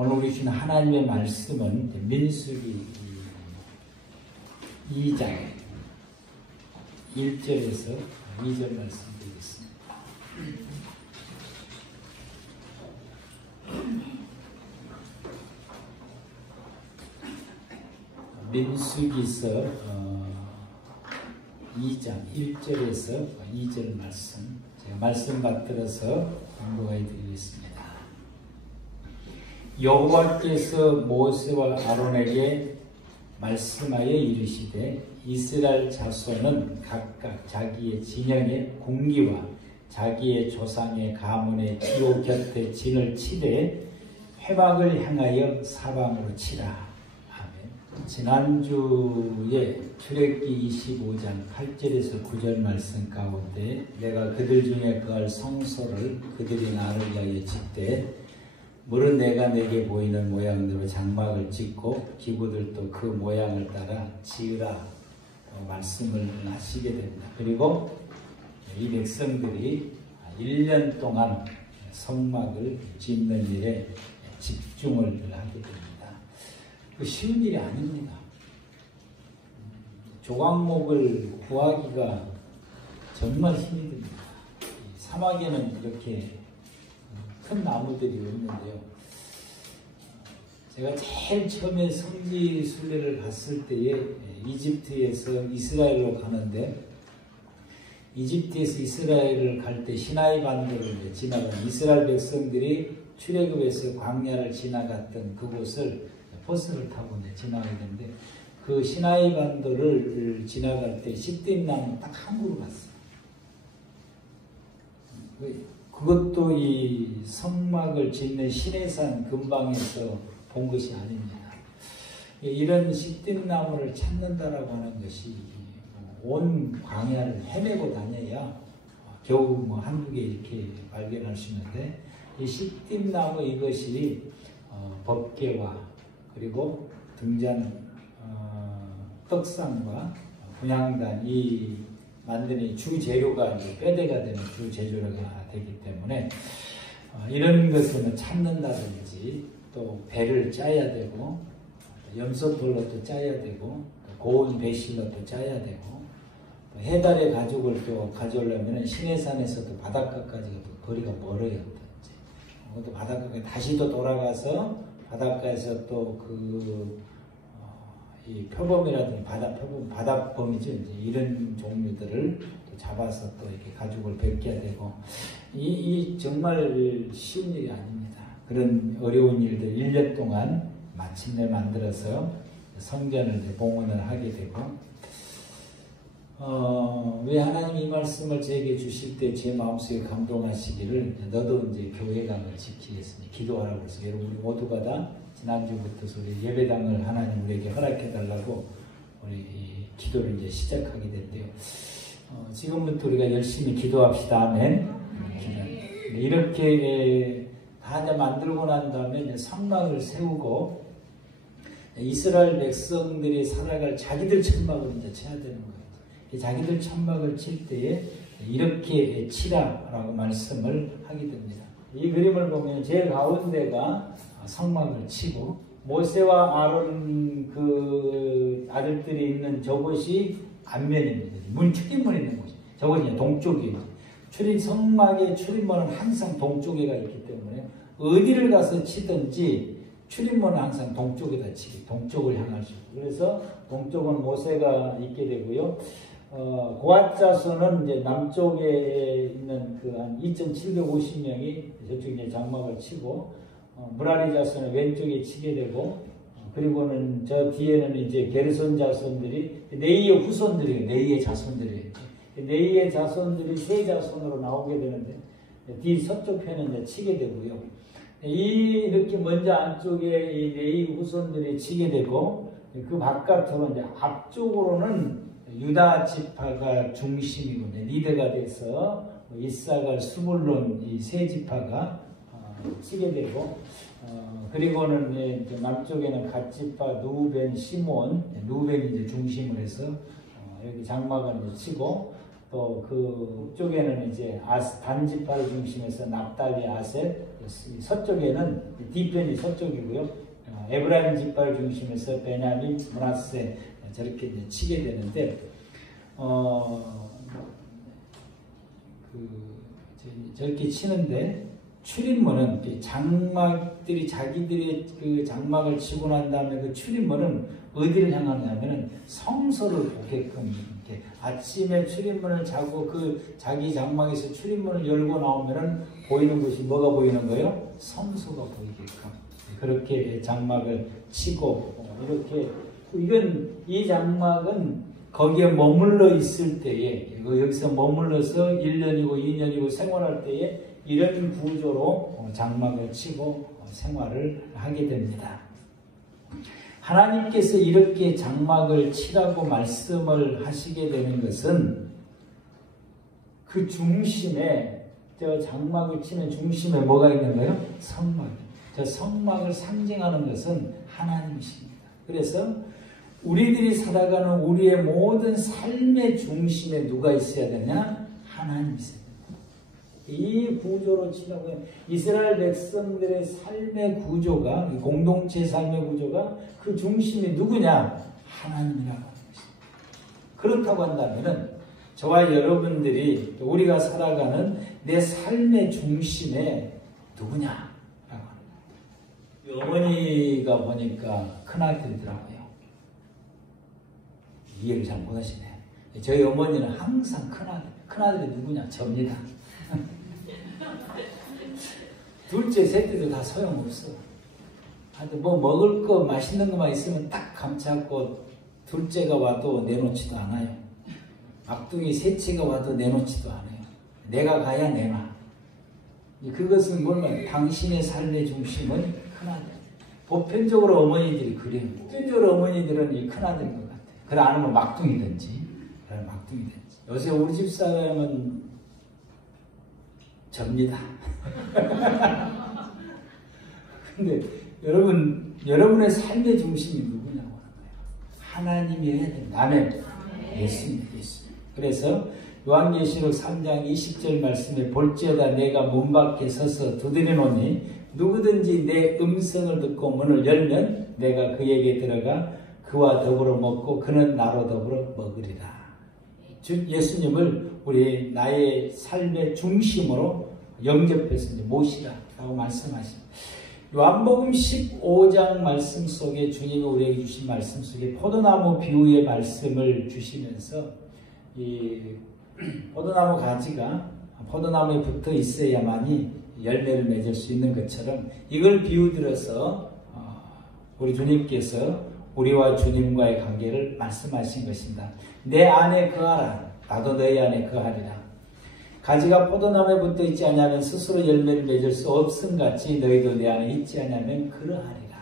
오늘 우리 주신 하나님의 말씀은 민수기 2장 1절에서 2절 말씀드리겠습니다. 민수기서 2장 1절에서 2절 말씀, 제가 말씀 받들어서 공부해 드리겠습니다. 여호와께서 모세와 아론에게 말씀하여 이르시되 이스라엘 자손은 각각 자기의 진영의 궁기와 자기의 조상의 가문의 기호 곁에 진을 치되 회막을 향하여 사방으로 치라. 지난주에 출애굽기 25장 8절에서 9절 말씀 가운데 내가 그들 중에 거할 성소를 그들이 나를 위하여 짓되 물은 내가 내게 보이는 모양대로 장막을 짓고 기구들도 그 모양을 따라 지으라 말씀을 하시게 됩니다. 그리고 이 백성들이 1년 동안 성막을 짓는 일에 집중을 하게 됩니다. 쉬운 일이 아닙니다. 조각목을 구하기가 정말 힘이 듭니다. 사막에는 이렇게 큰 나무들이 없는데요. 제가 제일 처음에 성지 순례를 갔을 때에 이집트에서 이스라엘로 가는데 이집트에서 이스라엘을 갈 때 시나이 반도를 지나간 이스라엘 백성들이 출애굽에서 광야를 지나갔던 그곳을 버스를 타고 지나가게 되는데 그 시나이 반도를 지나갈 때 시딤 나무 딱 한 그루 갔어요. 그것도 이 성막을 짓는 시내산 근방에서 본 것이 아닙니다. 이런 시딤 나무를 찾는다라고 하는 것이 온 광야를 헤매고 다녀야 겨우 한두 개 이렇게 발견할 수 있는데 이 시딤 나무 이것이 법궤와 그리고 등잔 떡상과 분향단이 만드는 주 재료가 이제 뼈대가 되는 주 재료가 되기 때문에 이런 것은 찾는다든지 또 배를 짜야 되고 염소돌로 또 짜야 되고 고운 배실로 또 짜야 되고 또 해달의 가죽을 또 가져오려면 시내산에서도 바닷가까지가 또 거리가 멀어요. 또 바닷가에 다시 또 돌아가서 바닷가에서 또 이 표범이라든지 바닷범이죠. 이제 이런 종류들을 또 잡아서 또 이렇게 가죽을 벗겨야 되고, 이 정말 쉬운 일이 아닙니다. 그런 어려운 일들 1년 동안 마침내 만들어서 성전을 봉헌을 하게 되고, 왜 하나님 이 말씀을 제게 주실 때 제 마음속에 감동하시기를 너도 이제 교회당을 지키겠으니 기도하라고 해서 여러분 우리 모두가 다 지난주부터 우리 예배당을 하나님 우리에게 허락해달라고 우리 기도를 이제 시작하게 됐는데요. 지금부터 우리가 열심히 기도합시다. 아멘. 이렇게 다 이제 만들고 난 다음에 이제 성막을 세우고 이스라엘 백성들이 살아갈 자기들 천막을 이제 쳐야 되는 거예요. 자기들 천막을 칠 때에 이렇게 치라라고 말씀을 하게 됩니다. 이 그림을 보면 제일 가운데가 성막을 치고 모세와 아론 그 아들들이 있는 저곳이 앞면입니다. 출입문이 있는 곳이. 저것이 동쪽이에요. 성막의 출입문은 항상 동쪽에가 있기 때문에 어디를 가서 치든지 출입문은 항상 동쪽에다 치기, 동쪽을 향할 수 있고. 그래서 동쪽은 모세가 있게 되고요. 고앗 자손은 이제 남쪽에 있는 그 한 2,750명이 저쪽에 이제 장막을 치고, 무라리 자손은 왼쪽에 치게 되고, 그리고는 저 뒤에는 이제 게르손 자손들이, 네이의 후손들이에요. 네이의 자손들이에요. 네이의 자손들이 세 자손으로 나오게 되는데, 뒤 서쪽 편은 이제 치게 되고요. 이렇게 먼저 안쪽에 이 네이 후손들이 치게 되고, 그 바깥으로 이제 앞쪽으로는 유다 지파가 중심이고 리더가 돼서 이사갈, 스불론 이 세 지파가 치게 되고, 그리고는 이제 남쪽에는 갓 지파, 누벤, 시몬, 누벤이 이제 중심을 해서 여기 장막을 치고, 또 그쪽에는 이제 단지파를 중심해서 납달리, 아셋, 서쪽에는 뒤편이 서쪽이고요. 에브라임 지파를 중심해서 베냐민, 므낫세 저렇게 이제 치게 되는데 저렇게 치는데 출입문은 장막들이 자기들이 그 장막을 치고 난 다음에 그 출입문은 어디를 향하냐면은 성소를 보게끔 이렇게 아침에 출입문을 자고 그 자기 장막에서 출입문을 열고 나오면은 보이는 것이 뭐가 보이는 거예요? 성소가 보이게끔 그렇게 장막을 치고 이렇게 이 장막은 거기에 머물러 있을 때에 여기서 머물러서 1년이고 2년이고 생활할 때에 이런 구조로 장막을 치고 생활을 하게 됩니다. 하나님께서 이렇게 장막을 치라고 말씀을 하시게 되는 것은 그 중심에 저 장막을 치는 중심에 뭐가 있는 거예요? 성막. 저 성막을 상징하는 것은 하나님이십니다. 그래서 우리들이 살아가는 우리의 모든 삶의 중심에 누가 있어야 되냐? 하나님이 있어야 됩니다. 이 구조로 치라고 해요. 이스라엘 백성들의 삶의 구조가, 공동체 삶의 구조가 그 중심이 누구냐? 하나님이라고 하는 것입니다. 그렇다고 한다면은 저와 여러분들이 우리가 살아가는 내 삶의 중심에 누구냐라고 하는 거예요. 어머니가 보니까 큰아들이더라고요. 이해를 잘 못하시네. 저희 어머니는 항상 큰아들이 누구냐? 접니다. 둘째, 셋째도 다 소용없어. 하여튼 뭐 먹을 거 맛있는 것만 있으면 딱 감싸고 둘째가 와도 내놓지도 않아요. 막둥이 셋째가 와도 내놓지도 않아요. 내가 가야 내놔. 그것은 뭐냐면 당신의 삶의 중심은 큰아들. 보편적으로 어머니들이 그래요. 보편적으로 어머니들은 이 큰아들인 것 같아요. 그래 안 하면 막둥이든지. 요새 우리 집 사람은 접니다. 근데 여러분의 삶의 중심이 누구냐고 하는 거예요. 하나님이어야 됩니다. 아멘. 예수님. 그래서 요한계시록 3장 20절 말씀에 볼지어다 내가 문 밖에 서서 두드리노니 누구든지 내 음성을 듣고 문을 열면 내가 그에게 들어가 그와 더불어 먹고 그는 나로 더불어 먹으리라. 예수님을 우리 나의 삶의 중심으로 영접해서 모시라라고 말씀하십니다. 요한복음 15장 말씀 속에 주님이 우리에게 주신 말씀 속에 포도나무 비유의 말씀을 주시면서 이 포도나무 가지가 포도나무에 붙어 있어야만이 열매를 맺을 수 있는 것처럼 이걸 비유들어서 우리 주님께서 우리와 주님과의 관계를 말씀하신 것입니다. 내 안에 거하라. 나도 너희 안에 거하리라. 가지가 포도나무에 붙어 있지 않으면 스스로 열매를 맺을 수 없음같이 너희도 내 안에 있지 않으면 그러하리라.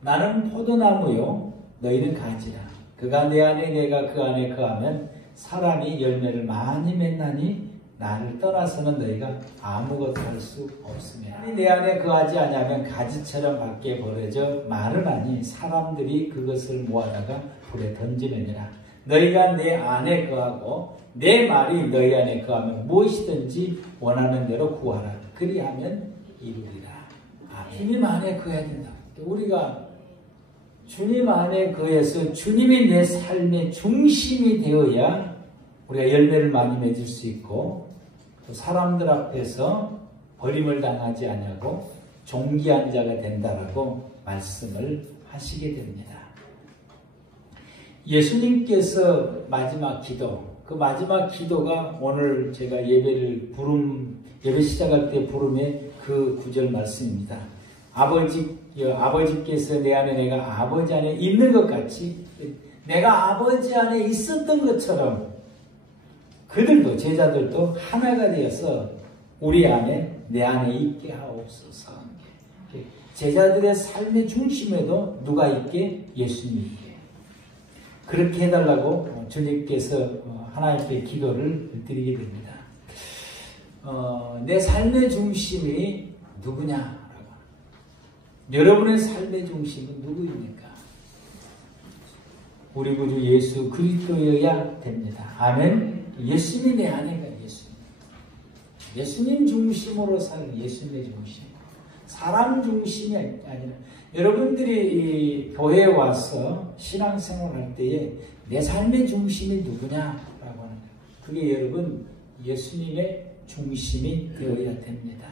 나는 포도나무요 너희는 가지라. 그가 내 안에 내가 그 안에 거하면 사람이 열매를 많이 맺나니 나를 떠나서는 너희가 아무것도 할 수 없으며 내 안에 거하지 않으면 가지처럼 밖에 버려져 마르나니 사람들이 그것을 모아다가 불에 던지느니라. 너희가 내 안에 거하고 내 말이 너희 안에 거하면 무엇이든지 원하는 대로 구하라. 그리하면 이루리라. 주님 안에 거해야 된다. 우리가 주님 안에 거해서 주님이 내 삶의 중심이 되어야 우리가 열매를 많이 맺을 수 있고 또 사람들 앞에서 버림을 당하지 않냐고 존귀한 자가 된다라고 말씀을 하시게 됩니다. 예수님께서 마지막 기도, 그 마지막 기도가 오늘 제가 예배 시작할 때 부름의 그 구절 말씀입니다. 아버지께서 내 안에 내가 아버지 안에 있는 것 같이 내가 아버지 안에 있었던 것처럼 그들도 제자들도 하나가 되어서 우리 안에 내 안에 있게 하옵소서. 제자들의 삶의 중심에도 누가 있게? 예수님이 있게. 그렇게 해달라고 주님께서 하나님께 기도를 드리게 됩니다. 내 삶의 중심이 누구냐라고. 여러분의 삶의 중심은 누구입니까? 우리 구주 예수 그리스도여야 됩니다. 아멘. 예수님이 내 안에가 예수님 중심으로 사는 예수님의 중심. 사람 중심이 아니라 여러분들이 이 교회에 와서 신앙생활할 때에 내 삶의 중심이 누구냐라고 하는 거예요. 그게 여러분 예수님의 중심이 되어야 됩니다.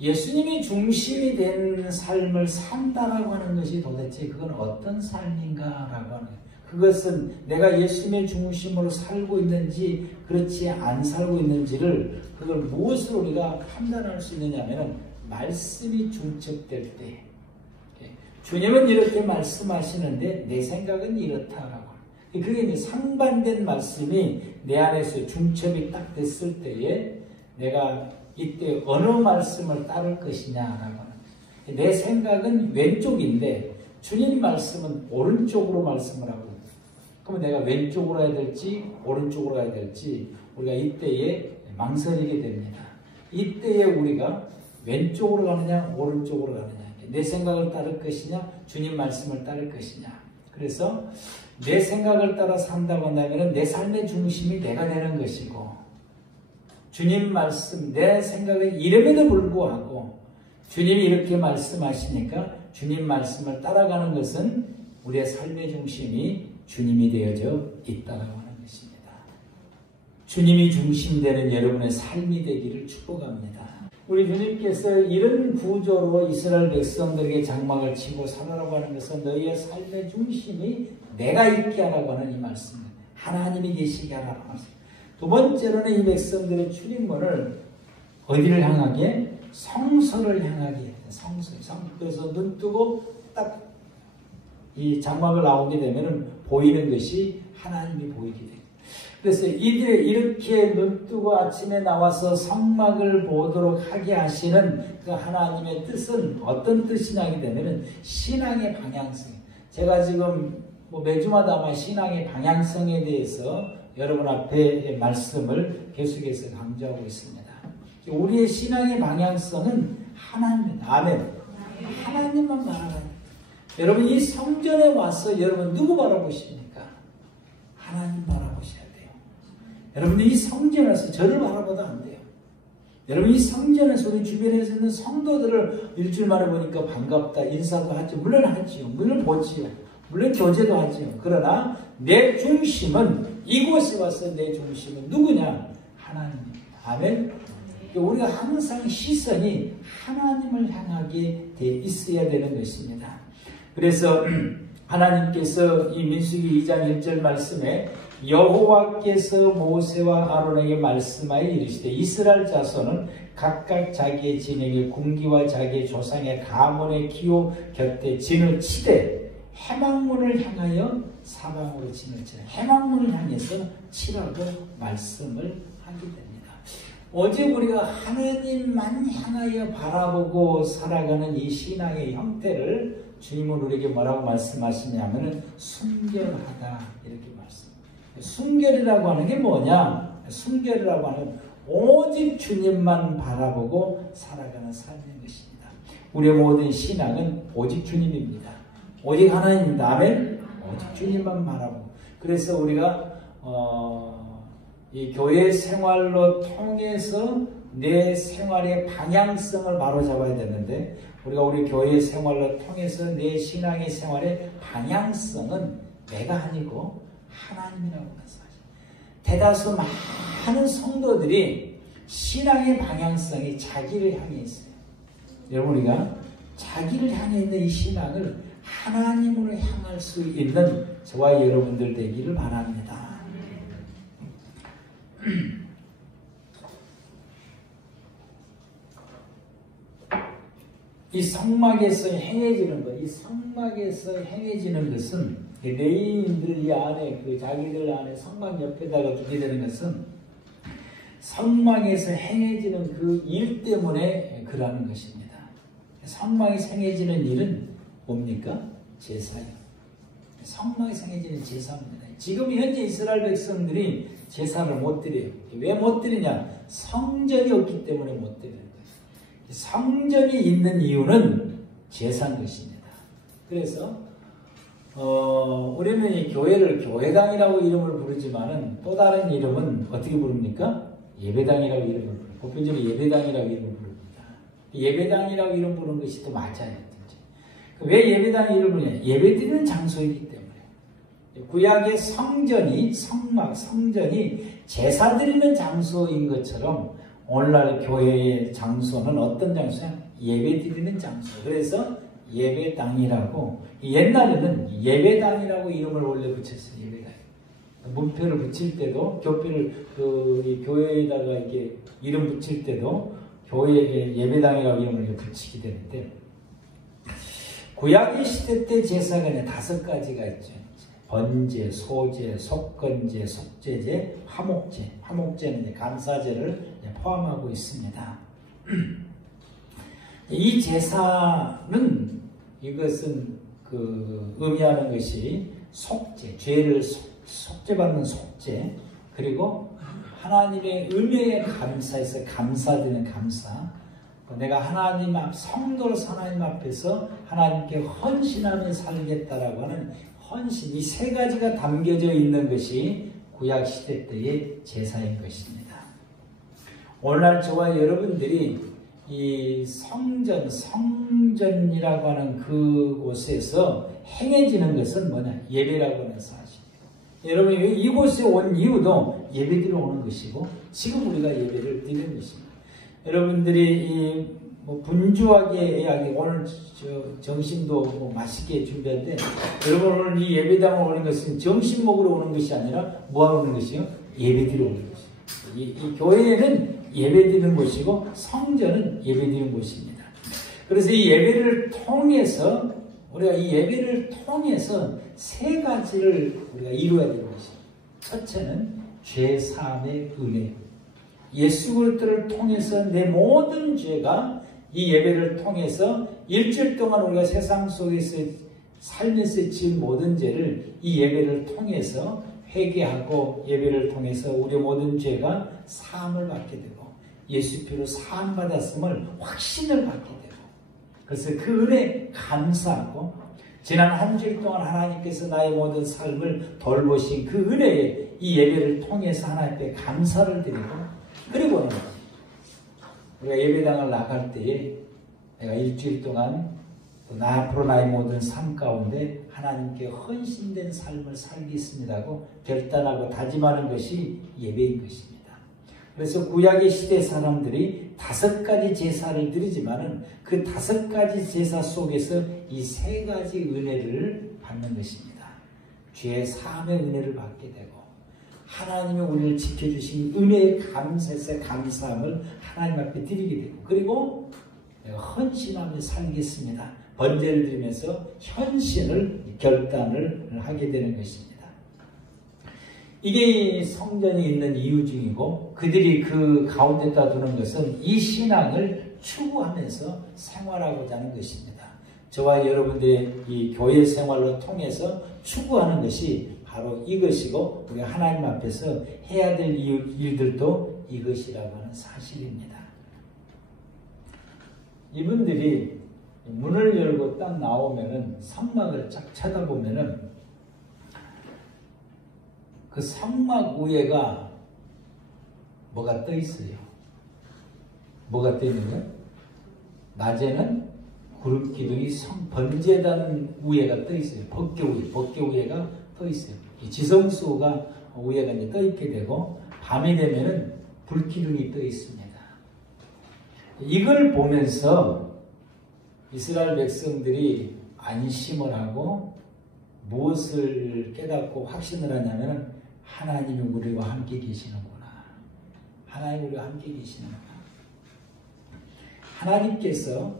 예수님이 중심이 된 삶을 산다라고 하는 것이 도대체 그건 어떤 삶인가라고 하는 거예요. 그것은 내가 예수님의 중심으로 살고 있는지 그렇지 안 살고 있는지를 그걸 무엇으로 우리가 판단할 수 있느냐 하면 말씀이 중첩될 때 주님은 이렇게 말씀하시는데 내 생각은 이렇다라고 그게 이제 상반된 말씀이 내 안에서 중첩이 딱 됐을 때에 내가 이때 어느 말씀을 따를 것이냐라고 하는 거예요. 내 생각은 왼쪽인데 주님 말씀은 오른쪽으로 말씀을 하고 그러면 내가 왼쪽으로 가야 될지 오른쪽으로 가야 될지 우리가 이때에 망설이게 됩니다. 이때에 우리가 왼쪽으로 가느냐 오른쪽으로 가느냐 내 생각을 따를 것이냐 주님 말씀을 따를 것이냐 그래서 내 생각을 따라 산다고 한다면 내 삶의 중심이 내가 되는 것이고 주님 말씀 내 생각은 이름에도 불구하고 주님이 이렇게 말씀하시니까 주님 말씀을 따라가는 것은 우리의 삶의 중심이 주님이 되어져 있다고 하는 것입니다. 주님이 중심되는 여러분의 삶이 되기를 축복합니다. 우리 주님께서 이런 구조로 이스라엘 백성들에게 장막을 치고 살아라고 하는 것은 너희의 삶의 중심이 내가 있게 하라고 하는 이 말씀입니다. 하나님이 계시게 하라는 말씀. 두 번째로는 이 백성들의 출입문을 어디를 향하게? 성소를 향하게 해요. 성소. 그래서 눈 뜨고 딱 이 장막을 나오게 되면 보이는 것이 하나님이 보이게 돼요. 그래서 이들이 이렇게 눈 뜨고 아침에 나와서 성막을 보도록 하게 하시는 그 하나님의 뜻은 어떤 뜻이냐 하게 되면 신앙의 방향성. 제가 지금 매주마다 아마 신앙의 방향성에 대해서 여러분 앞에 말씀을 계속해서 강조하고 있습니다. 우리의 신앙의 방향성은 하나님입니다. 아멘. 하나님만 바라봐요. 여러분 이 성전에 와서 여러분 누구 바라보십니까? 하나님 바라보셔야 돼요. 여러분 이 성전에 와서 저를 바라봐도 안 돼요. 여러분 이 성전에서 우리 주변에서 있는 성도들을 일주일 만에 보니까 반갑다 인사도 하죠. 물론 하지요. 물론 보지요. 물론 교제도 하지요. 그러나 내 중심은 이곳에 와서 내 중심은 누구냐? 하나님입니다. 아멘. 우리가 항상 시선이 하나님을 향하게 돼 있어야 되는 것입니다. 그래서 하나님께서 이 민수기 2장 1절 말씀에 여호와께서 모세와 아론에게 말씀하여 이르시되 이스라엘 자손은 각각 자기의 진영의 군기와 자기의 조상의 가문의 기호 곁에 진을 치되 해망문을 향하여 사방으로 진을 치라. 해망문을 향해서 치라고 말씀을 하게 됩니다. 오직 우리가 하나님만 향하여 바라보고 살아가는 이 신앙의 형태를 주님은 우리에게 뭐라고 말씀하시냐면 순결하다 이렇게 말씀. 순결이라고 하는 게 뭐냐? 순결이라고 하는 오직 주님만 바라보고 살아가는 삶인 것입니다. 우리의 모든 신앙은 오직 주님입니다. 오직 하나님입니다. 아멘. 오직 주님만 바라보고. 그래서 우리가 이 교회 생활로 통해서 내 생활의 방향성을 바로잡아야 되는데 우리가 우리 교회 생활로 통해서 내 신앙의 생활의 방향성은 내가 아니고 하나님이라고 말씀하십니다. 대다수 많은 성도들이 신앙의 방향성이 자기를 향해 있어요. 여러분 우리가 자기를 향해 있는 이 신앙을 하나님으로 향할 수 있는 저와 여러분들 되기를 바랍니다. 이 성막에서 행해지는 것, 이 성막에서 행해지는 것은 레위인들 이 안에 그 자기들 안에 성막 옆에다가 두게 되는 것은 성막에서 행해지는 그 일 때문에 그러는 것입니다. 성막에서 행해지는 일은 뭡니까? 제사예요. 성막에서 행해지는 제사입니다. 지금 현재 이스라엘 백성들이 제사를 못 드려요. 왜 못 드리냐? 성전이 없기 때문에 못 드리는 거예요. 성전이 있는 이유는 제사인 것입니다. 그래서 우리는 이 교회를 교회당이라고 이름을 부르지만은 또 다른 이름은 어떻게 부릅니까? 예배당이라고 이름을 부릅니다. 보편적으로 예배당이라고 이름을 부릅니다. 예배당이라고 이름 부르는 것이 또 맞아요. 왜 예배당 이름을 부르냐? 예배드리는 장소이기 때문에. 구약의 성전이 성전이 제사 드리는 장소인 것처럼 오늘날 교회의 장소는 어떤 장소야? 예배 드리는 장소. 그래서 예배당이라고, 옛날에는 예배당이라고 이름을 원래 붙였어요. 예배당. 문표를 붙일 때도, 교표를 교회에다가 이렇게 이름 붙일 때도 교회에 예배당이라고 이름을 붙이게 되는데, 구약의 시대 때 제사가 5가지가 있죠. 번제, 소제, 속건제, 속죄제, 화목제. 화목제는 감사제를 포함하고 있습니다. 이 제사는, 이것은 의미하는 것이 속죄, 죄를 속죄받는 속죄, 그리고 하나님의 은혜에 감사해서 감사드리는 감사, 내가 하나님 성도로서 하나님 앞에서 하나님께 헌신하며 살겠다라고 하는 헌신, 이 3가지가 담겨져 있는 것이 구약시대 때의 제사인 것입니다. 오늘날 저와 여러분들이 이 성전이라고 하는 그곳에서 행해지는 것은 뭐냐? 예배라고 하는 사실이에요. 여러분이 이곳에 온 이유도 예배드리러 오는 것이고, 지금 우리가 예배를 드리는 것입니다. 여러분들이 분주하게 오늘 점심도 맛있게 준비했는데, 여러분 오늘 이 예배당에 오는 것은 점심 먹으러 오는 것이 아니라 뭐하러 오는 것이요? 예배드리러 오는 것이에요. 이 교회는 예배드리는 곳이고 성전은 예배드리는 곳입니다. 그래서 이 예배를 통해서 우리가 3가지를 우리가 이루어야 되는 것입니다. 첫째는 죄 사함의 은혜. 예수 그리스도를 통해서 내 모든 죄가 이 예배를 통해서 일주일 동안 우리가 세상 속에서 살면서 지은 모든 죄를 이 예배를 통해서 회개하고, 예배를 통해서 우리 모든 죄가 사함을 받게 되고, 예수 피로 사함 받았음을 확신을 받게 되고, 그래서 그 은혜에 감사하고, 지난 한 주일 동안 하나님께서 나의 모든 삶을 돌보신 그 은혜에 이 예배를 통해서 하나님께 감사를 드리고, 그리고는 우리가 예배당을 나갈 때에 내가 일주일 동안 나 앞으로 나의 모든 삶 가운데 하나님께 헌신된 삶을 살겠습니다고 결단하고 다짐하는 것이 예배인 것입니다. 그래서 구약의 시대 사람들이 5가지 제사를 드리지만은 그 5가지 제사 속에서 이 3가지 은혜를 받는 것입니다. 죄 사함의 은혜를 받게 되고, 하나님이 우리를 지켜주신 은혜에 감사해서 감사함을 하나님 앞에 드리게 되고, 그리고 내가 헌신하며 살겠습니다. 번제를 드리면서 결단을 하게 되는 것입니다. 이게 성전이 있는 이유 중이고, 그들이 그 가운데다 두는 것은 이 신앙을 추구하면서 생활하고자 하는 것입니다. 저와 여러분들의 이 교회 생활로 통해서 추구하는 것이 바로 이것이고, 우리가 하나님 앞에서 해야 될 일들도 이것이라고 하는 사실입니다. 이분들이 문을 열고 딱 나오면은, 성막을 쫙 쳐다보면은 그 성막 위에가 뭐가 떠 있어요? 뭐가 떠 있는 거예요? 낮에는 구름 기둥이 번제단 위에가 떠 있어요. 법궤 위에가 떠 있어요. 지성소가 위에가 이제 떠 있게 되고, 밤이 되면은 불기둥이 떠 있습니다. 이걸 보면서 이스라엘 백성들이 안심을 하고 무엇을 깨닫고 확신을 하냐면, 하나님이 우리와 함께 계시는구나. 하나님이 우리와 함께 계시는구나. 하나님께서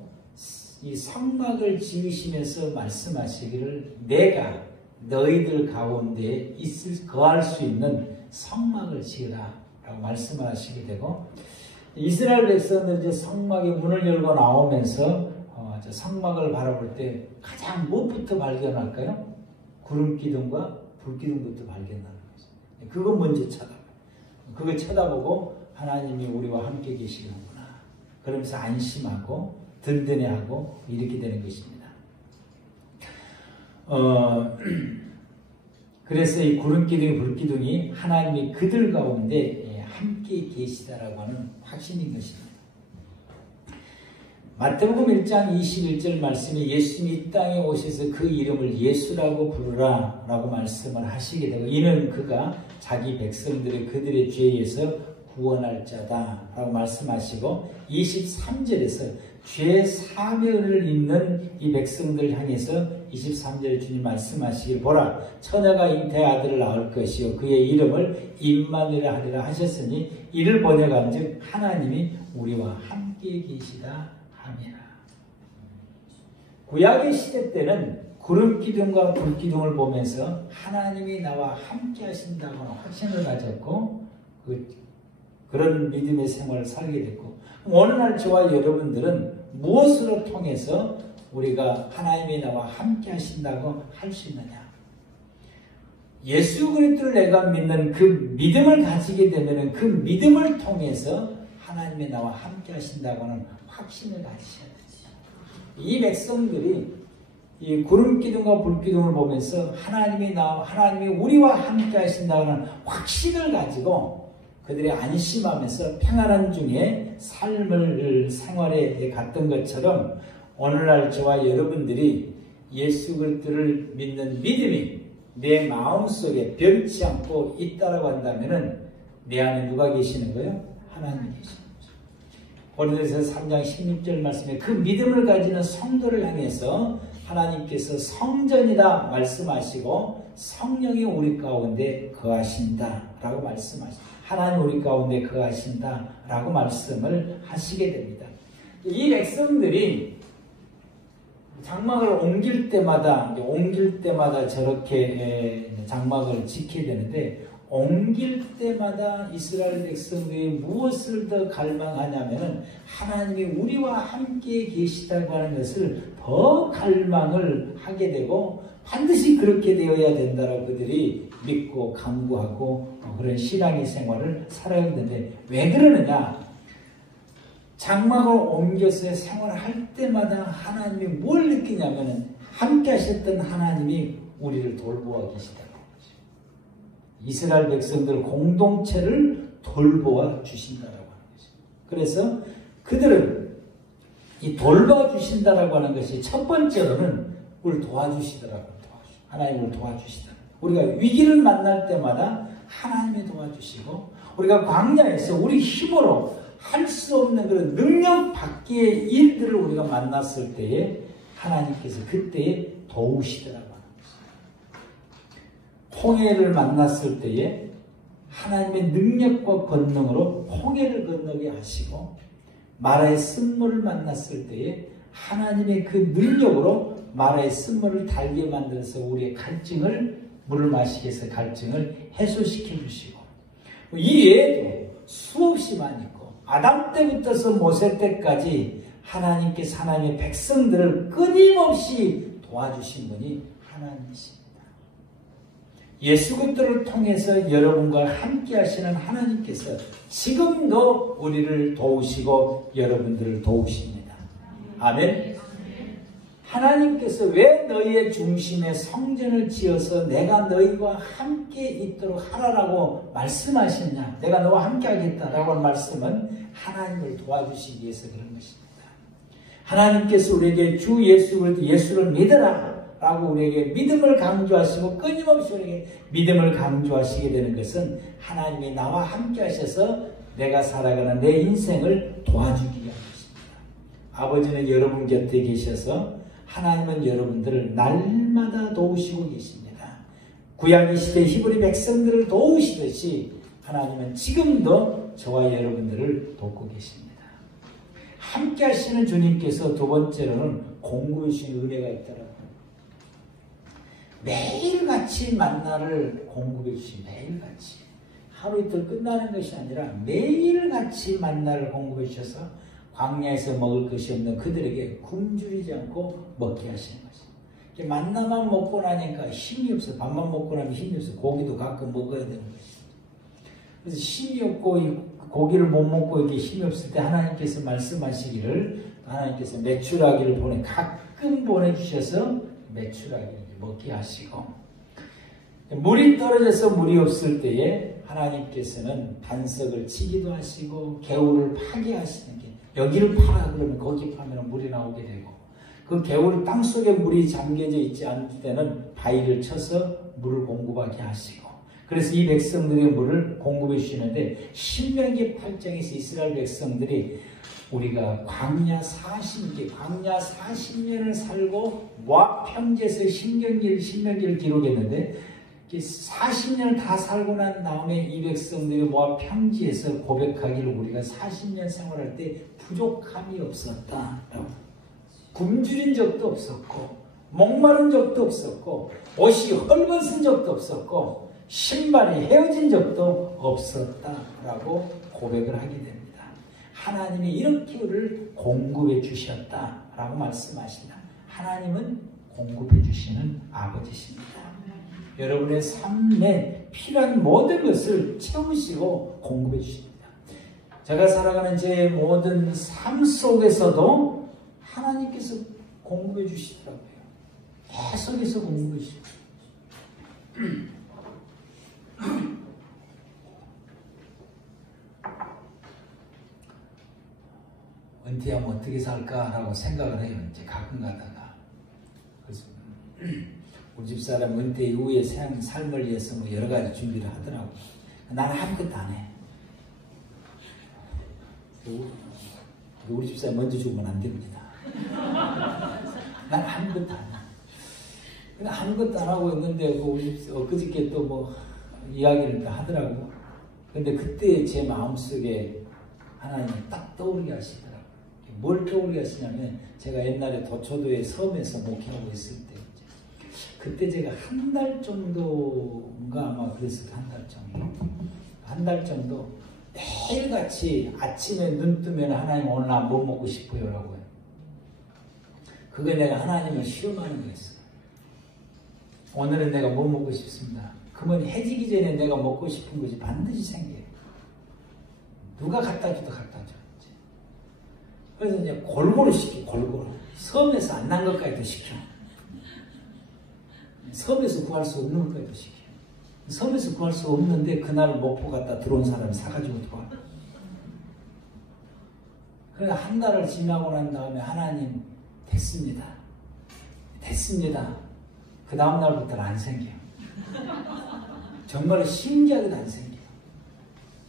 이 성막을 지으시면서 말씀하시기를, 내가 너희들 가운데 거할 수 있는 성막을 지으라 라고 말씀하시게 되고, 이스라엘 백성들 이제 성막의 문을 열고 나오면서 성막을 바라볼 때 가장 무엇부터 발견할까요? 구름 기둥과 불 기둥부터 발견하는 거죠. 그거 먼저 쳐다봐요. 그거 쳐다보고 하나님이 우리와 함께 계시는구나. 그러면서 안심하고 든든해하고 이렇게 되는 것입니다. 그래서 이 구름기둥, 불기둥이 하나님이 그들 가운데 함께 계시다라고 하는 확신인 것입니다. 마태복음 1장 21절 말씀에 예수님이 이 땅에 오셔서 그 이름을 예수라고 부르라 라고 말씀을 하시게 되고, 이는 그가 자기 백성들을 그들의 죄에서 구원할 자다 라고 말씀하시고, 23절에서 죄 사면을 입는 이 백성들을 향해서 23절에 주님 말씀하시길, 보라 처녀가 잉태 아들을 낳을 것이요 그의 이름을 임마누엘 하리라 하셨으니, 이를 번역한즉 하나님이 우리와 함께 계시다 함이라. 구약의 시대 때는 구름기둥과 불기둥을 보면서 하나님이 나와 함께 하신다고 하는 확신을 가졌고, 그런 믿음의 생활을 살게 됐고, 오늘날 저와 여러분들은 무엇으로 통해서 우리가 하나님이 나와 함께 하신다고 할 수 있느냐? 예수 그리스도를 내가 믿는 그 믿음을 가지게 되면 그 믿음을 통해서 하나님이 나와 함께 하신다고 하는 확신을 가지셔야 되죠. 이 백성들이 이 구름기둥과 불기둥을 보면서 하나님이 우리와 함께 하신다고 하는 확신을 가지고 그들이 안심하면서 평안한 중에 삶을 생활해 갔던 것처럼, 오늘날 저와 여러분들이 예수 그리스도를 믿는 믿음이 내 마음속에 변치 않고 있다라고 한다면은 내 안에 누가 계시는 거예요? 하나님이 계시는 거죠. 고린도전서 3장 16절 말씀에 그 믿음을 가지는 성도를 향해서 하나님께서 성전이다 말씀하시고, 성령이 우리 가운데 거하신다라고 말씀하십니다. 하나님 우리 가운데 거하신다라고 말씀을 하시게 됩니다. 이 백성들이 장막을 옮길 때마다 저렇게 장막을 지켜야 되는데, 옮길 때마다 이스라엘 백성들이 무엇을 더 갈망하냐면은 하나님이 우리와 함께 계시다고 하는 것을 더 갈망을 하게 되고, 반드시 그렇게 되어야 된다라고 그들이 믿고 강구하고 그런 신앙의 생활을 살아야 되는데, 왜 그러느냐? 장막을 옮겨서 생활할 때마다 하나님이 뭘 느끼냐면은 함께 하셨던 하나님이 우리를 돌보아 계시다는 거죠. 이스라엘 백성들 공동체를 돌보아 주신다라고 하는 거죠. 그래서 그들은 이 돌봐 주신다라고 하는 것이 첫 번째로는 우리를 도와주시더라고요. 하나님을 도와주시다. 우리가 위기를 만날 때마다 하나님이 도와주시고, 우리가 광야에서 우리 힘으로 할 수 없는 그런 능력 밖의 일들을 우리가 만났을 때에 하나님께서 그때에 도우시더라고요. 홍해를 만났을 때에 하나님의 능력과 권능으로 홍해를 건너게 하시고, 마라의 쓴물을 만났을 때에 하나님의 그 능력으로 마라의 쓴물을 달게 만들어서 우리의 갈증을, 물을 마시게 해서 갈증을 해소시켜 주시고, 이 외에도 수없이 많이 있고, 아담 때부터서 모세 때까지 하나님께서 하나님의 백성들을 끊임없이 도와주신 분이 하나님이십니다. 예수 그리스도를 통해서 여러분과 함께 하시는 하나님께서 지금도 우리를 도우시고 여러분들을 도우십니다. 아멘. 하나님께서 왜 너희의 중심에 성전을 지어서 내가 너희와 함께 있도록 하라라고 말씀하셨냐? 내가 너와 함께 하겠다라고 하는 말씀은 하나님을 도와주시기 위해서 그런 것입니다. 하나님께서 우리에게 주 예수를 믿어라 라고 우리에게 믿음을 강조하시고 끊임없이 우리에게 믿음을 강조하시게 되는 것은 하나님이 나와 함께 하셔서 내가 살아가는 내 인생을 도와주기 위한 것입니다. 아버지는 여러분 곁에 계셔서 하나님은 여러분들을 날마다 도우시고 계십니다. 구약의 시대 히브리 백성들을 도우시듯이 하나님은 지금도 저와 여러분들을 돕고 계십니다. 함께 하시는 주님께서 두 번째로는 공급해 주신 은혜가 있더라고요. 매일같이 만나를 공급해 주신, 매일같이. 하루 이틀 끝나는 것이 아니라 매일같이 만나를 공급해 주셔서 광야에서 먹을 것이 없는 그들에게 굶주리지 않고 먹게 하시는 것입니다. 만나만 먹고 나니까 힘이 없어. 밥만 먹고 나면 힘이 없어. 고기도 가끔 먹어야 되는 것입니다. 그래서 힘이 없고 고기를 못 먹고 이렇게 힘이 없을 때 하나님께서 말씀하시기를, 하나님께서 메추라기를 가끔 보내주셔서 매출하게 먹게 하시고, 물이 떨어져서 물이 없을 때에 하나님께서는 반석을 치기도 하시고 개울을 파게 하시는 게, 여기를 파 그러면 거기 파면 물이 나오게 되고, 그 개울 땅속에 물이 잠겨져 있지 않을 때는 바위를 쳐서 물을 공급하게 하시고, 그래서 이 백성들의 물을 공급해 주시는데, 신명기 8장에서 이스라엘 백성들이 우리가 광야 40년을 살고 모압 평지에서 신명기를 기록했는데, 40년을 다 살고 난 다음에 이 백성들이 모압 평지에서 고백하기를 우리가 40년 생활할 때 부족함이 없었다. 굶주린 적도 없었고, 목마른 적도 없었고, 옷이 헐벗은 적도 없었고, 신발이 헤어진 적도 없었다라고 고백을 하게 됩니다. 하나님이 이렇게 우리를 공급해 주셨다라고 말씀하신다. 하나님은 공급해 주시는 아버지십니다. 여러분의 삶에 필요한 모든 것을 채우시고 공급해 주십니다. 제가 살아가는 제 모든 삶 속에서도 하나님께서 공급해 주시더라고요. 계속해서 공급해 주시고. 은퇴하면 어떻게 살까라고 생각을 해요. 이제 가끔 가다가. 그래서 우리 집사람 은퇴 이후에 삶을 위해서 뭐 여러 가지 준비를 하더라고. 나는 아무것도 안 해. 우리 집사람 먼저 죽으면 안 됩니다. 난 아무것도 안 해. 아무것도 안 하고 있는데 엊그저께 또 뭐 이야기를 하더라고. 근데 그때 제 마음속에 하나님이 딱 떠오르게 하시더라고요. 뭘 떠오르게 하시냐면, 제가 옛날에 도초도의 섬에서 목회하고 있을 때, 그때 제가 한 달 정도인가 아마 그랬을 때, 한 달 정도 매일같이 아침에 눈 뜨면 하나님 오늘 나 뭐 먹고 싶어요 라고 해요. 그게 내가 하나님을 시험하는 거였어요. 오늘은 내가 뭐 먹고 싶습니다. 그러면 해지기 전에 내가 먹고 싶은 것이 반드시 생겨요. 누가 갖다 줘도 갖다 줘. 그래서 이제 골고루 시켜, 골고루. 섬에서 안 난 것까지도 시켜. 섬에서 구할 수 없는 것까지도 시켜. 섬에서 구할 수 없는데 그날 목포 갔다 들어온 사람이 사가지고 들어와. 그래서 한 달을 지나고 난 다음에 하나님 됐습니다. 됐습니다. 그 다음 날부터는 안 생겨요. 정말 신기하게도 안 생겨요.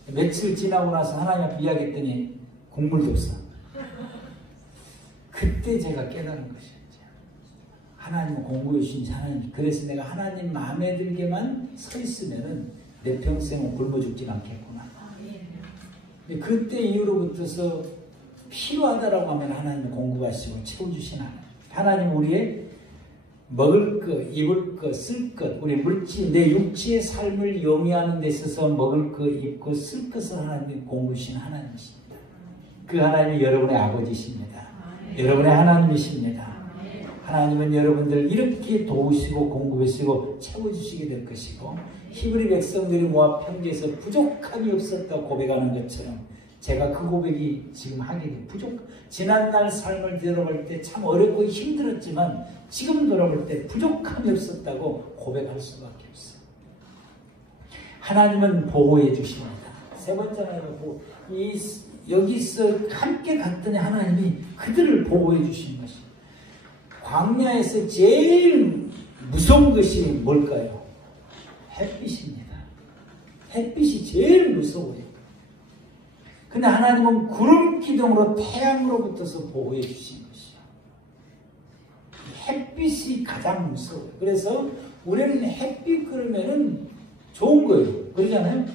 며칠 지나고 나서 하나님 앞에 이야기했더니 국물도 없어. 그때 제가 깨달은 것이었죠. 하나님은 공부해 주신 하나님. 그래서 내가 하나님 마음에 들게만 서 있으면은 내 평생은 굶어 죽진 않겠구나. 근데 그때 이후로부터서 필요하다라고 하면 하나님은 공급하시고 채워주신 하나님. 우리의 먹을 것, 입을 것, 쓸 것, 우리 물질, 내 육체의 삶을 영위하는 데 있어서 먹을 것, 입고 쓸 것을 하나님이 공급하신 하나님이십니다. 그 하나님이 여러분의 아버지십니다. 여러분의 하나님이십니다. 하나님은 여러분들 이렇게 도우시고 공급하시고 채워주시게 될 것이고, 히브리 백성들이 모압 평지에서 부족함이 없었다고 고백하는 것처럼 제가 그 고백이 지금 하게 돼. 지난날 삶을 돌아볼 때 참 어렵고 힘들었지만 지금 돌아볼 때 부족함이 없었다고 고백할 수밖에 없어요. 하나님은 보호해 주십니다. 세 번째로 여기서 함께 갔더니 하나님이 그들을 보호해 주신 것입니다. 광야에서 제일 무서운 것이 뭘까요? 햇빛입니다. 햇빛이 제일 무서워요. 근데 하나님은 구름 기둥으로 태양으로부터서 보호해 주신 것이요. 햇빛이 가장 무서워요. 그래서 우리는 햇빛 그러면은 좋은 거예요. 그러잖아요?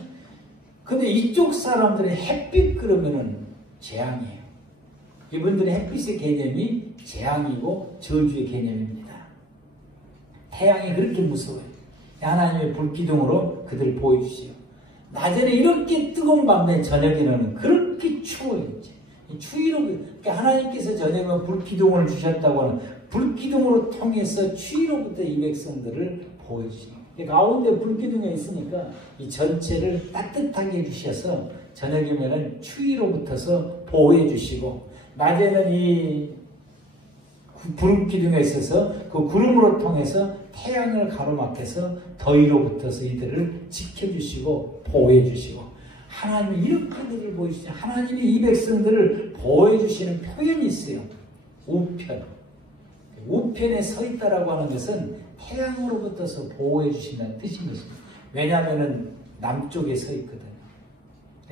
근데 이쪽 사람들은 햇빛 그러면은 재앙이에요. 이분들의 햇빛의 개념이 재앙이고 저주의 개념입니다. 태양이 그렇게 무서워요. 하나님의 불기둥으로 그들을 보호해 주시요. 낮에는 이렇게 뜨거운 밤에 저녁에는 그렇게 추워요. 추위로, 그러니까 하나님께서 저녁에 불기둥을 주셨다고 하는 불기둥으로 통해서 추위로부터 이 백성들을 보호해 주시요. 가운데 불기둥에 있으니까 이 전체를 따뜻하게 해주셔서 저녁이면은 추위로부터서 보호해 주시고, 낮에는 이 구름 기둥에 있어서 그 구름으로 통해서 태양을 가로막혀서 더위로부터서 이들을 지켜주시고 보호해주시고 하나님이 이렇게 그들을 보여주시죠. 하나님이 이 백성들을 보호해주시는 표현이 있어요. 우편. 우편에 서 있다라고 하는 것은 태양으로부터서 보호해주신다는 뜻인 것입니다. 왜냐하면 남쪽에 서 있거든요.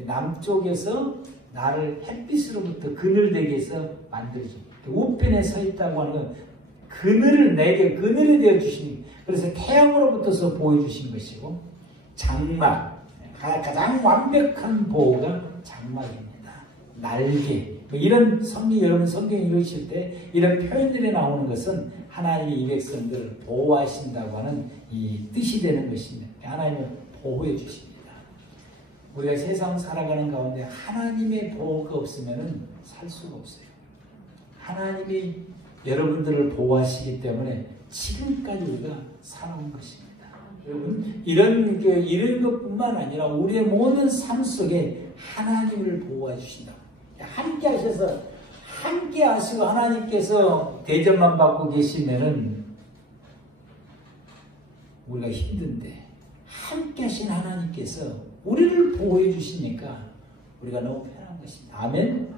남쪽에서 나를 햇빛으로부터 그늘되게 해서 만들어줍니다. 우편에 서 있다고 하는 건 그늘을 내게 그늘이 되어주신, 그래서 태양으로부터서 보호해주신 것이고, 장막, 가장 완벽한 보호가 장막입니다. 날개. 이런 여러분 성경 읽으실 때 이런 표현들이 나오는 것은 하나님이 이 백성들을 보호하신다고 하는 이 뜻이 되는 것입니다. 하나님은 보호해 주십니다. 우리가 세상 살아가는 가운데 하나님의 보호가 없으면 살 수가 없어요. 하나님이 여러분들을 보호하시기 때문에 지금까지 우리가 살아온 것입니다. 여러분, 이런 것뿐만 아니라 우리의 모든 삶 속에 하나님을 보호해 주신다. 함께 하셔서, 함께 하시고 하나님께서 대접만 받고 계시면은 우리가 힘든데, 함께 하신 하나님께서 우리를 보호해 주시니까 우리가 너무 편한 것입니다. 아멘?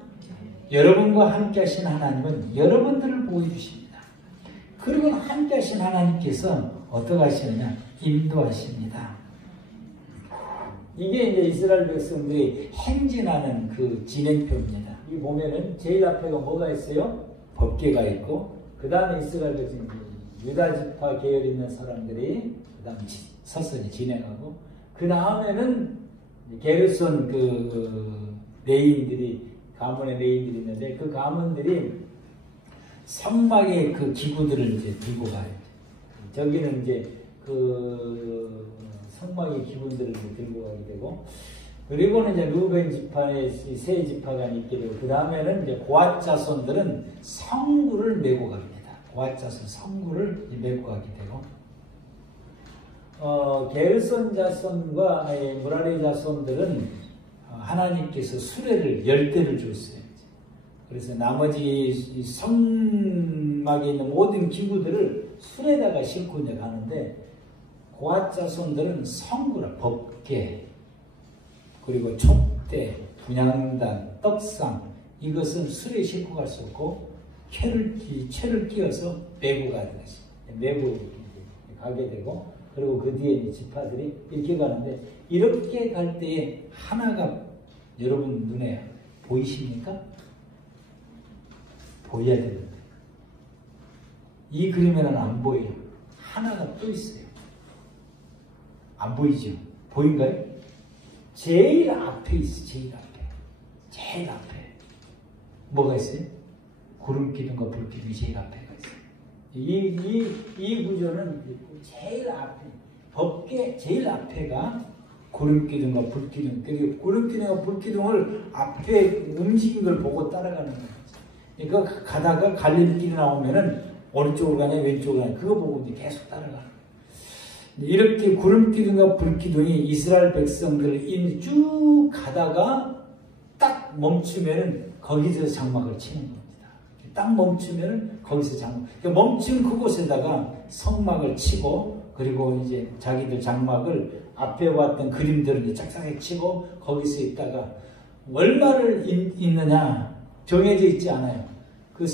여러분과 함께 하신 하나님은 여러분들을 보호해 주십니다. 그리고 함께 하신 하나님께서 어떻게 하시느냐? 인도하십니다. 이게 이제 이스라엘 백성들이 행진하는 그 진행표입니다. 이 보면은 제일 앞에가 뭐가 있어요? 법궤가 있고, 그 다음에 이스라엘 백성, 유다 지파 계열 있는 사람들이 그 다음에 서서히 진행하고, 그 다음에는 게르손 레인들이, 가문의 레인들이 있는데, 그 가문들이 성막의 그 기구들을 이제 들고 가요. 저기는 이제 성막의 기구들을 들고 가게 되고, 그리고는 이제 루벤 지파의 세 지파가 있게 되고, 그 다음에는 이제 고앗 자손들은 성구를 메고 갑니다. 고앗 자손 성구를 메고 가게 되고, 게르손 자손과 무라리 자손들은 하나님께서 수레를 10대를 줬어요. 그래서 나머지 성막에 있는 모든 기구들을 수레에다가 싣고 이제 가는데, 고앗 자손들은 성구라, 법궤, 그리고 촛대, 분향단, 떡상, 이것은 수레에 싣고 갈 수 없고 채를 끼워서 메고 가는 것입니다. 메고 가게 되고, 그리고 그 뒤에 지파들이 이렇게 가는데, 이렇게 갈 때에 하나가 여러분 눈에 보이십니까? 보여야 됩니다. 이 그림에는 안 보여요. 하나가 또 있어요. 안 보이죠? 보인가요? 제일 앞에 있어요. 제일 앞에. 뭐가 있어요? 구름 기둥과 불 기둥이 제일 앞에가 있어요. 이 구조는 제일 앞에, 법궤 제일 앞에가 구름 기둥과 불 기둥. 그리고 구름 기둥과 불 기둥을 앞에 움직인 걸 보고 따라가는 거예요. 그러니까 가다가 갈림길이 나오면은 오른쪽으로 가냐 왼쪽으로 가냐 그거 보고 이제 계속 따라가는 거예요. 이렇게 구름 기둥과 불 기둥이 이스라엘 백성들을 쭉 가다가 딱 멈추면은 거기서 장막을 치는 겁니다. 딱 멈추면은 거기서 장막. 그러니까 멈춘 그곳에다가 성막을 치고, 그리고 이제 자기들 장막을 앞에 왔던 그림들을 이제 짝짝이 치고 거기서 있다가 얼마를 있느냐 정해져 있지 않아요. 그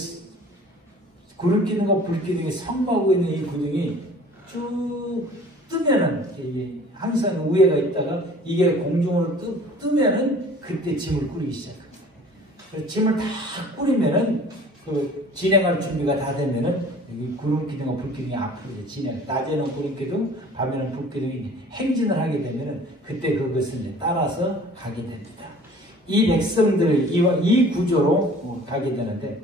구름 기둥과 불 기둥이 성막하고 있는 이 구둥이 쭉 뜨면은, 이게 항상 우회가 있다가 이게 공중으로 뜨면은 그때 짐을 꾸리기 시작합니다. 그래서 짐을 다 꾸리면은 그 진행할 준비가 다 되면은 이 구름 기둥과 불 기둥이 앞으로 이제 진행. 낮에는 구름 기둥, 밤에는 불 기둥이 행진을 하게 되면은 그때 그것을 이제 따라서 가게 됩니다. 이 백성들, 이 구조로 가게 되는데,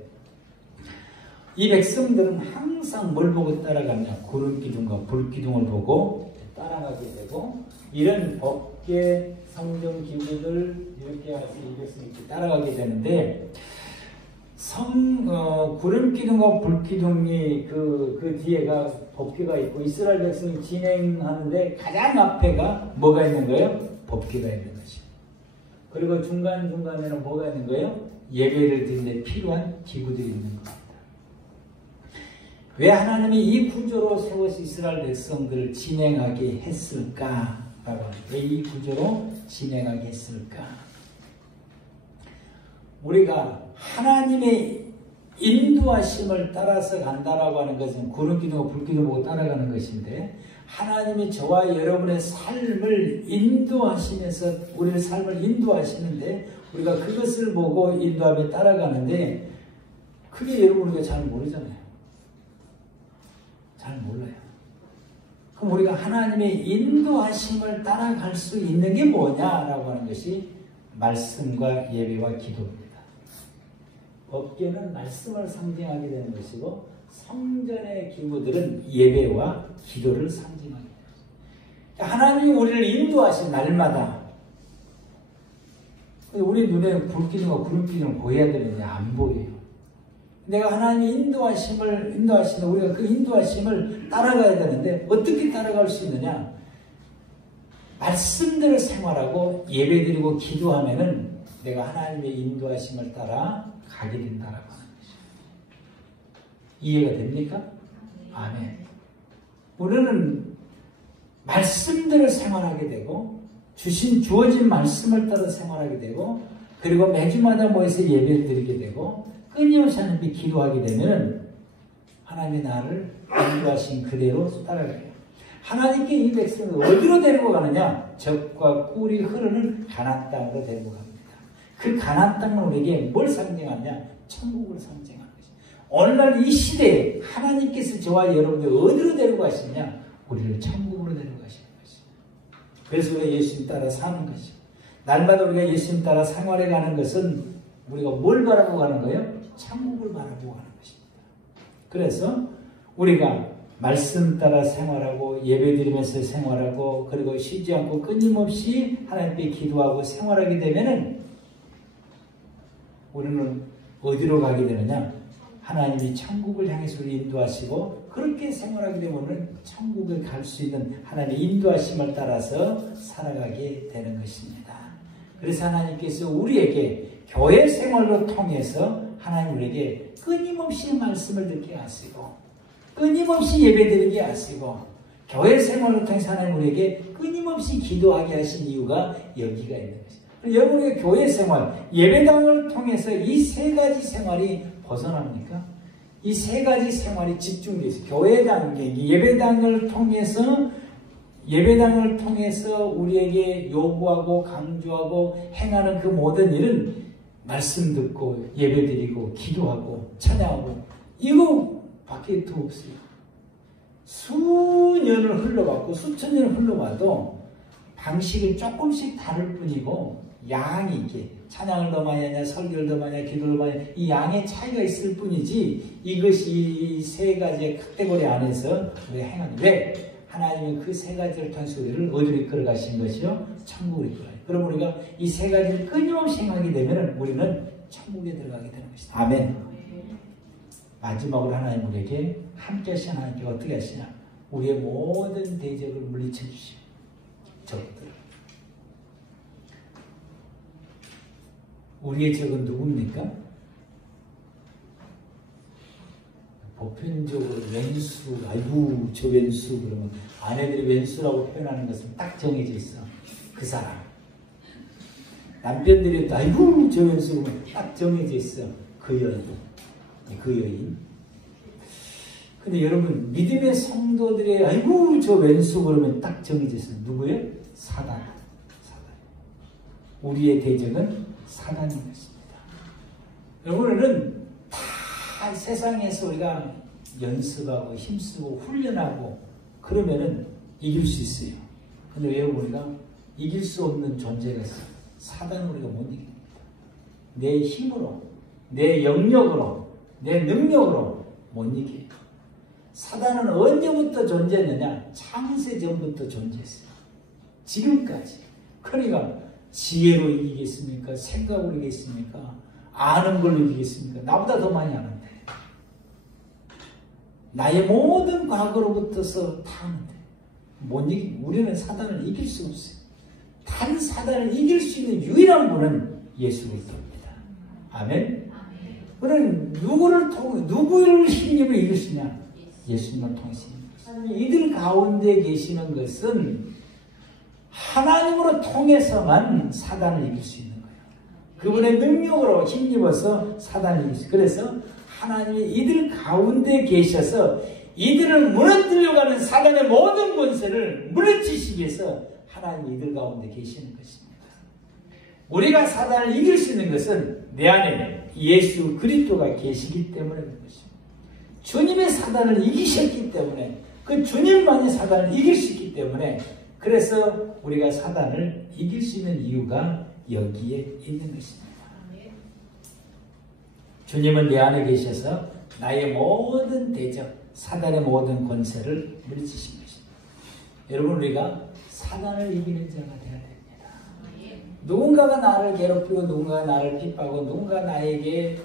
이 백성들은 항상 뭘 보고 따라가냐? 구름 기둥과 불 기둥을 보고 따라가게 되고, 이런 법궤, 성전 기구들 이렇게 해서 이 백성이 따라가게 되는데, 구름 기둥과 불 기둥이 그 뒤에가 법궤가 있고, 이스라엘 백성이 진행하는데 가장 앞에가 뭐가 있는 거예요? 법궤가 있는 것입니다. 그리고 중간중간에는 뭐가 있는 거예요? 예배를 드리는 데 필요한 기구들이 있는 겁니다. 왜 하나님이 이 구조로 세워서 이스라엘 백성들을 진행하게 했을까? 왜 이 구조로 진행하게 했을까? 우리가 하나님의 인도하심을 따라서 간다라고 하는 것은 구름 기둥과 불 기둥 보고 따라가는 것인데, 하나님이 저와 여러분의 삶을 인도하시면서 우리의 삶을 인도하시는데, 우리가 그것을 보고 인도하며 따라가는데, 그게 여러분 우리가 잘 모르잖아요. 잘 몰라요. 그럼 우리가 하나님의 인도하심을 따라갈 수 있는 게 뭐냐라고 하는 것이 말씀과 예배와 기도입니다. 법궤는 말씀을 상징하게 되는 것이고, 성전의 기구들은 예배와 기도를 상징하게 되는 것입니다. 하나님이 우리를 인도하신 날마다, 우리 눈에 불기둥과 구름기둥을 보여야 되는데 안 보여요. 내가 하나님이 인도하시는 우리가 그 인도하심을 따라가야 되는데, 어떻게 따라갈 수 있느냐? 말씀대로 생활하고 예배드리고 기도하면은 내가 하나님의 인도하심을 따라 가게 된다라고 하는 것이죠. 이해가 됩니까? 아멘. 우리는 말씀대로 생활하게 되고, 주어진 말씀을 따라 생활하게 되고, 그리고 매주마다 모여서 예배를 드리게 되고, 끊임없이 하나님께 기도하게 되면 하나님이 나를 인도하신 그대로 따라가요. 하나님께 이 백성을 어디로 데리고 가느냐? 적과 꿀이 흐르는 가나안 땅으로 데리고 갑니다. 그 가나안 땅은 우리에게 뭘 상징하냐? 천국을 상징하는 것이죠. 오늘날 이 시대에 하나님께서 저와 여러분들 어디로 데리고 가시냐? 우리를 천국으로 데리고 가시는 것이죠. 그래서 우리가 예수님 따라 사는 것이죠. 날마다 우리가 예수님 따라 생활해 가는 것은 우리가 뭘 바라보고 가는 거예요? 천국을 바라보고 가는 것입니다. 그래서 우리가 말씀 따라 생활하고 예배드리면서 생활하고, 그리고 쉬지 않고 끊임없이 하나님께 기도하고 생활하게 되면은 우리는 어디로 가게 되느냐? 하나님이 천국을 향해서 우리 인도하시고, 그렇게 생활하게 되면 천국에 갈 수 있는 하나님의 인도하심을 따라서 살아가게 되는 것입니다. 그래서 하나님께서 우리에게 교회 생활로 통해서 하나님 우리에게 끊임없이 말씀을 듣게 하시고, 끊임없이 예배드리게 하시고, 교회 생활을 통해서 하나님 우리에게 끊임없이 기도하게 하신 이유가 여기가 있는 것입니다. 여러분의 교회 생활, 예배당을 통해서 이 세 가지 생활이 벗어납니까? 이 세 가지 생활이 집중되어 있어요. 교회당, 예배당을 통해서 우리에게 요구하고 강조하고 행하는 그 모든 일은 말씀 듣고 예배드리고 기도하고 찬양하고 이거 밖에 더 없어요. 수년을 흘러갔고 수천 년을 흘러가도 방식이 조금씩 다를 뿐이고, 양이 이렇게 찬양을 더 많이 하냐 설교를 더 많이 하냐 기도를 많이 하냐, 이 양의 차이가 있을 뿐이지, 이것이 이 세 가지의 카테고리 안에서 우리가 행하는, 왜? 하나님은 그 세 가지를 통해서 우리를 어디로 이끌어 가신 것이요? 천국으로 이끌어 가요. 그럼 우리가 이 세 가지를 끊임없이 행하게 되면 우리는 천국에 들어가게 되는 것이다. 아멘. 마지막으로 하나님 우리에게 함께 하신 하나님께 어떻게 하시냐? 우리의 모든 대적을 물리쳐 주시고, 적들. 우리의 적은 누굽니까? 보편적으로 왼수, 아이고 저 왼수 그러면 아내들이 왼수라고 표현하는 것은 딱 정해져 있어. 그 사람. 남편들이 또 아이고 저 왼수 그러면 딱 정해져 있어. 그 여인. 그 여인. 근데 여러분 믿음의 성도들의 아이고 저 왼수 그러면 딱 정해져 있어. 누구예요? 사단. 우리의 대적은 사단인 것입니다. 여러분은 다 세상에서 우리가 연습하고 힘쓰고 훈련하고 그러면은 이길 수 있어요. 근데 왜 우리가 이길 수 없는 존재가 있어요? 사단은 우리가 못 이깁니다. 내 힘으로, 내 영역으로, 내 능력으로 못 이겨요. 사단은 언제부터 존재했느냐? 창세 전부터 존재했어요. 지금까지. 그러니까 지혜로 이기겠습니까? 생각으로 이기겠습니까? 아는 걸로 이기겠습니까? 나보다 더 많이 아는데. 나의 모든 과거로부터서 다 아는데. 못 이기, 우리는 사단을 이길 수 없어요. 단 사단을 이길 수 있는 유일한 분은 예수 그리스도입니다. 아멘? 그럼 누구를 힘입어 이길 수 있냐? 예수님을 통해서 이들 가운데 계시는 것은 하나님으로 통해서만 사단을 이길 수 있는 거예요. 그분의 능력으로 힘입어서 사단을 이길 수 있어요. 그래서 하나님이 이들 가운데 계셔서 이들을 무너뜨리려고 하는 사단의 모든 권세를 물리치시기 위해서 하나님이 이들 가운데 계시는 것입니다. 우리가 사단을 이길 수 있는 것은 내 안에 예수 그리스도가 계시기 때문에 그런 것입니다. 주님의 사단을 이기셨기 때문에, 그 주님만이 사단을 이길 수 있기 때문에, 그래서 우리가 사단을 이길 수 있는 이유가 여기에 있는 것입니다. 주님은 내 안에 계셔서 나의 모든 대적, 사단의 모든 권세를 물리치신 것입니다. 여러분, 우리가 사단을 이기는 자가 되어야 됩니다. 누군가가 나를 괴롭히고 누군가가 나를 핍박하고 누군가가 나에게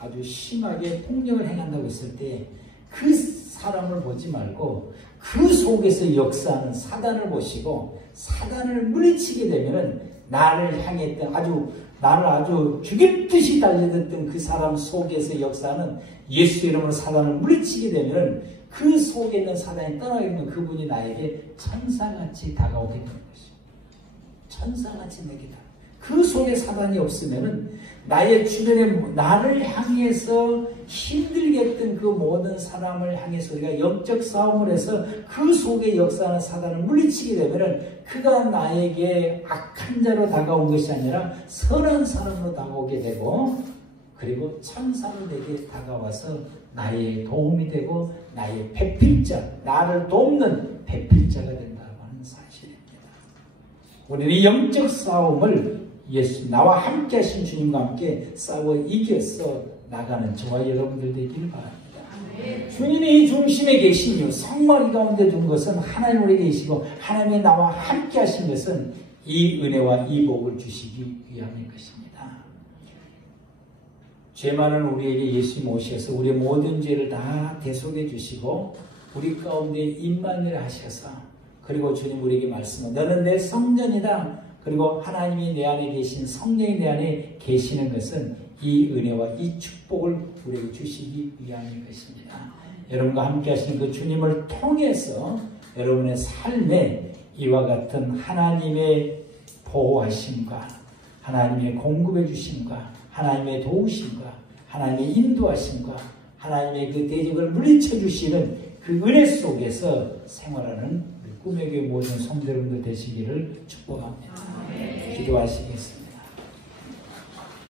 아주 심하게 폭력을 행한다고 했을 때 그 사람을 보지 말고 그 속에서 역사하는 사단을 보시고 사단을 물리치게 되면은 나를 향했던 나를 아주 죽일 듯이 달려들던 그 사람 속에서 역사하는 예수 이름으로 사단을 물리치게 되면은 그 속에 있는 사단이 떠나게 되면 그분이 나에게 천사같이 다가오게 되는 것입니다. 천사같이 내게 다가옵니다. 그 속에 사단이 없으면은 나의 주변에 나를 향해서 힘들게 했던 그 모든 사람을 향해서 우리가 영적 싸움을 해서 그 속에 역사하는 사단을 물리치게 되면은 그가 나에게 악한 자로 다가온 것이 아니라 선한 사람으로 다가오게 되고, 그리고 천사로 내게 다가와서 나의 도움이 되고 나의 배필자, 나를 돕는 배필자가 된다고 하는 사실입니다. 우리는 이 영적 싸움을 나와 함께 하신 주님과 함께 싸워 이겨서 나가는 저와 여러분들 되기를 바랍니다. 주님이 이 중심에 계신 이유, 성막 가운데 둔 것은 하나님 우리 계시고 하나님이 나와 함께 하신 것은 이 은혜와 이 복을 주시기 위함인 것입니다. 죄 많은 우리에게 예수님 오셔서 우리의 모든 죄를 다 대속해 주시고 우리 가운데 임만을 하셔서, 그리고 주님 우리에게 말씀하시고 너는 내 성전이다. 그리고 하나님이 내 안에 계신 성령이 내 안에 계시는 것은 이 은혜와 이 축복을 우리에게 주시기 위함인 것입니다. 여러분과 함께 하시는 그 주님을 통해서 여러분의 삶에 이와 같은 하나님의 보호하심과 하나님의 공급해 주심과 하나님의 도우심과 하나님의 인도하심과 하나님의 그 대적을 물리쳐 주시는 그 은혜 속에서 생활하는 꿈의 교회 모든 성도 여러분들 되시기를 축복합니다. 기도하시겠습니다.